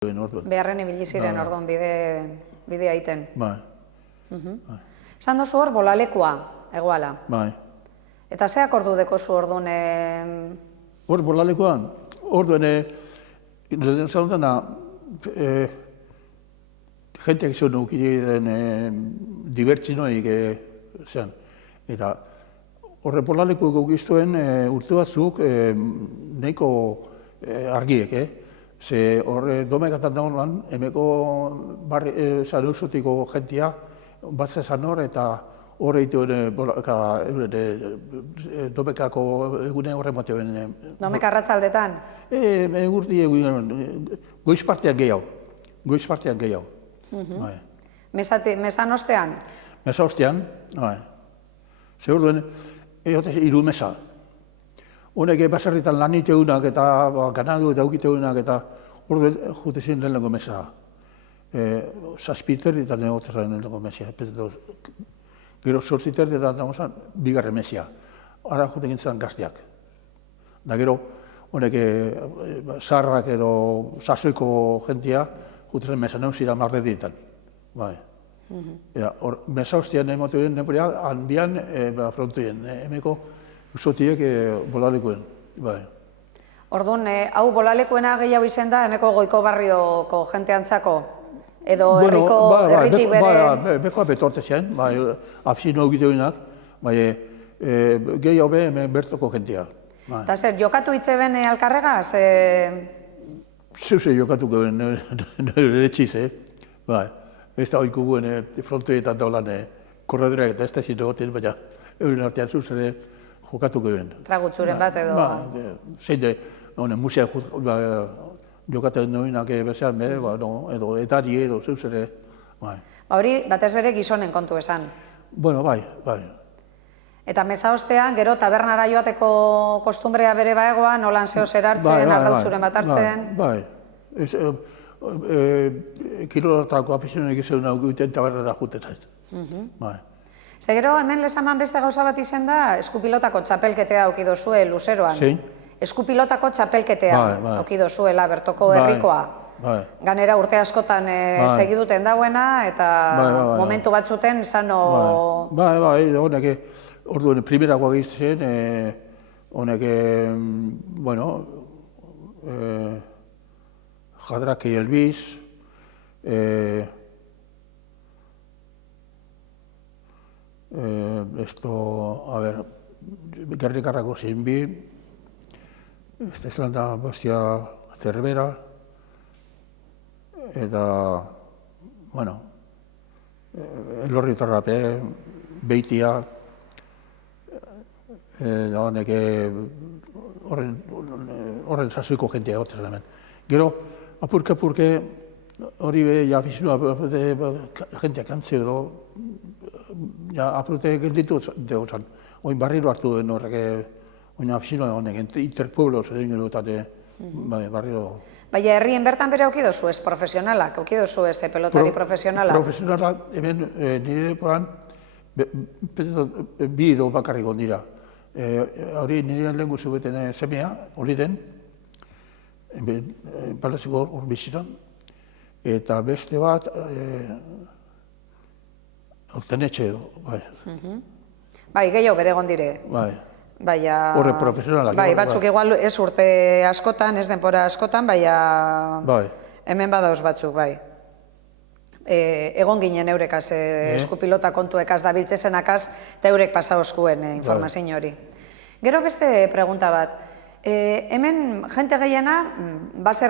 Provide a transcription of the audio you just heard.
Beharren ibili ziren orduan bidea egiten. Bai. Esan duzu hor bolalekua, egoala. Bai. Eta zeak ordu dekozu orduan... Hor bolalekuan, orduan, zaudana, jenteak izan nukideen dibertsinoik zen. Eta horre bolalekuak gogiztuen urte batzuk nahiko argiek, ze horre domekatan daunan, emeko zanuzutiko jentia batza zan hor, eta horre ituen domekako egune horre moteuen. Domeka arratzaldetan? Egurti egunen, goiz partean gehiago. Goiz partean gehiago. Mesan ostean? Mesa ostean, bai. Zer duen, egote hiru mesa. Honek baserritan lan iteunak eta ganadu eta aukiteunak eta orduen jute ziren lehenengo mesa. Zazpiterritan egote zaren lehenengo mesa. Gero sortziterritan egozan, bigarren mesia. Ara jute gintzen gazteak. Da gero, honek zaharrak edo sasoiko jentia jute zen mesa neuzira marretitan. Bai. Mesa ostean emotuen nepurea, hanbian frontoien, emeko usotiek bolalekuen. Orduan, hau bolalekuena gehiago izen da, emeko goiko barrioko jenteantzako? Edo herriko herritik bere... Bekoa betorte zen, afizino egiteunak, gehiago be bertoko jentea. Eta zer, jokatu hitzeben alkarregaz? Zeuze jokatuko nire etxiz, ez da oiko guen frontoietan daulan korredoreak eta ez da zinu goten, baina euren artean zuzere jokatuko guen. Tragutzuren bat edo... Zein de, musea jokatzen nuenak bezean, edo etari edo zuzere. Hori, batez bere gizonen kontu esan. Bueno, bai. Eta mesa ostean, gero tabernara joateko kostumbrea bere baegoa, nolan zehozer hartzen, arrautzuren bat hartzen? Bai. Kilolatako afizionek izan egiten tabernara jutetzen. Ze gero, hemen lezaman beste gauza bat izen da, eskupilotako txapelketea aukidozue luzeroan. Zein? Eskupilotako txapelketea aukidozuela bertoko herrikoa. Ganera urte askotan segiduten dauena, eta momentu batzuten zano... Honek, orduan, primerakoa gizten, honek, Jadrakei Elbiz, Gerrikarrako Zinbi, Esteslanda Bostia Zerbera, eta, Elorri Tarrape, Beitia, honek horren sasoiko jentea egotzen hemen. Gero, apurke hori afizioa jenteak antze edo apurte gelditu degotzan. Oin barriro hartu den horrek oin afizioa honek, interpueblo zedin edo eta barriro... Baina herrien bertan bere aukidozu ez profesionalak, aukidozu ez pelotari profesionala? Profesionala, hemen nire poran, bi edo bakarrik ondira. Hori nire lehen guzu beten semea, hori den, Palaziko hor bizitan, eta beste bat, aurten etxe edo, bai. Bai, gehiago bere gondire. Bai. Horre profesionalak. Bai, batzuk igual ez urte askotan, ez denpora askotan, baina hemen badauz batzuk, bai. Egon ginen eurekaz, eskupilota kontuekaz dabiltzezenakaz, eta eurek pasaozkuen informazio hori. Gero beste pregunta bat. Hemen jente gehiena, baserri